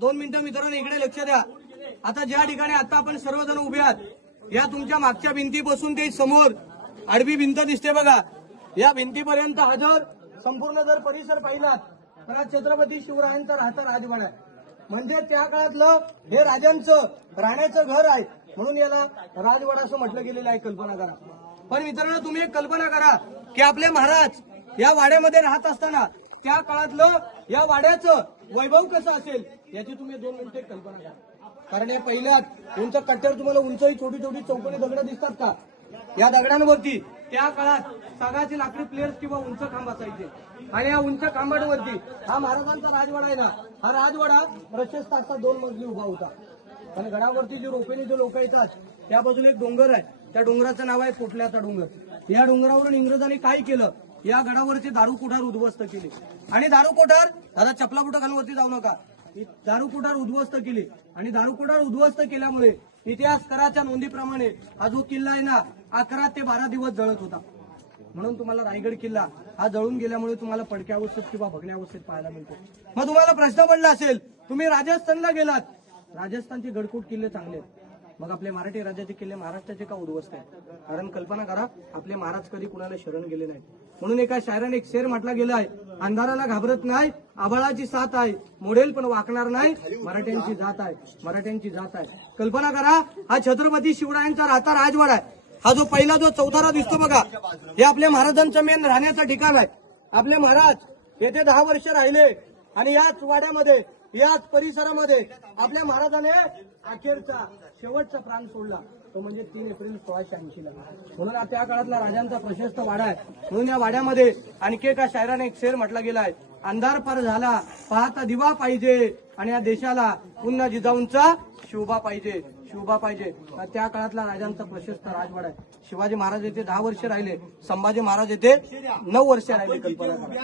2 मिनिटं मित्रांनो इकडे लक्ष द्या। आता ज्या ठिकाणी आता आपण सर्वजण उभे आहात, या तुमच्या मागच्या भिंतीपासून ते समोर आडवी भिंत दिसते बघा, या भिंतीपर्यंत हा जर संपूर्ण जर परिसर पाहिलात तर हा छत्रपती शिवरायांचा राहता राजवाडा आहे। म्हणजे त्या काळातलं हे राजांचं राहण्याचं घर आहे, म्हणून याला राजवाडा असं म्हटलं गेलेलं आहे। कल्पना करा। पण मित्रांनो तुम्ही एक कल्पना करा की आपले महाराज या वाड्यामध्ये राहत असताना त्या काळातलं या वाड्याचं वैभव कसं असेल याची तुम्ही 2 मिनिटे कल्पना करा। कारण या पहिल्यात उंच कट्ट्यावर तुम्हाला उंचही छोटी छोटी चौकोनी दगडं दिसतात का? या दगडांवरती त्या काळात सागाची लाकडी प्लेयर्स किंवा उंच खांब असायचे आणि या उंच खांबांवरती हा महाराजांचा राजवाडा आहे ना, हा राजवाडा प्रशस्त असा 2 मजली उभा होता। पण गडावरती जे रोपेने जे लोक येतात त्या बाजूला एक डोंगर आहे, त्या डोंगराचं नाव आहे पोटल्याचा डोंगर। या डोंगरावरून इंग्रजांनी काय केलं, या गडावरचे दारू कोठार उद्ध्वस्त केले आणि दारू कोठार आता चपला बुटा घालून जाऊ नका, दारू कोठार उद्ध्वस्त केले आणि दारू कोठार उद्ध्वस्त केल्यामुळे इतिहासकाराच्या नोंदीप्रमाणे हा जो किल्ला आहे ना 11 ते 12 दिवस जळत होता। म्हणून तुम्हाला रायगड किल्ला हा जळून गेल्यामुळे तुम्हाला पडक्या अवस्थेत किंवा भगण्या अवस्थेत पाहायला मिळतो। मग तुम्हाला प्रश्न पडला असेल, तुम्ही राजस्थानला गेलात, राजस्थानचे गडकोट किल्ले चांगले आहेत, मग आपले मराठी राज्याचे किल्ले महाराष्ट्राचे का उद्ध्वस्त आहेत? कारण कल्पना करा, आपले महाराज कधी कुणाला शरण गेले नाहीत। म्हणून एका शायराने एक शेर म्हटला गेला आहे, अंधाराला घाबरत नाही, आभाळाची साथ आहे, मोडेल पण वाकणार नाही, मराठ्यांची जात आहे, मराठ्यांची जात आहे। कल्पना करा, हा छत्रपती शिवरायांचा राहता राजवाडा आहे। हा जो पहिला जो चौथरा दिसतो बघा, हे आपल्या महाराजांचं मेन राहण्याचं ठिकाण आहे। आपले महाराज येथे 10 वर्ष राहिले आणि याच वाड्यामध्ये याच परिसरामध्ये आपल्या महाराजाने अखेरचा शेवटचा प्राण सोडला, तो म्हणजे 3 एप्रिल 1680 ला। म्हणून त्या काळातला राजांचा प्रशस्त वाडा आहे। म्हणून या वाड्यामध्ये आणखी एका शायराने एक शेर म्हटला गेला आहे, अंधार पार झाला पाहता दिवा पाहिजे आणि या देशाला पुन्हा जिजाऊंचा शोभा पाहिजे, शोभा पाहिजे। त्या काळातला राजांचा प्रशस्त राजवाडा आहे। शिवाजी महाराज येथे 10 वर्ष राहिले, संभाजी महाराज येथे 9 वर्ष राहिले। कल्पना करा।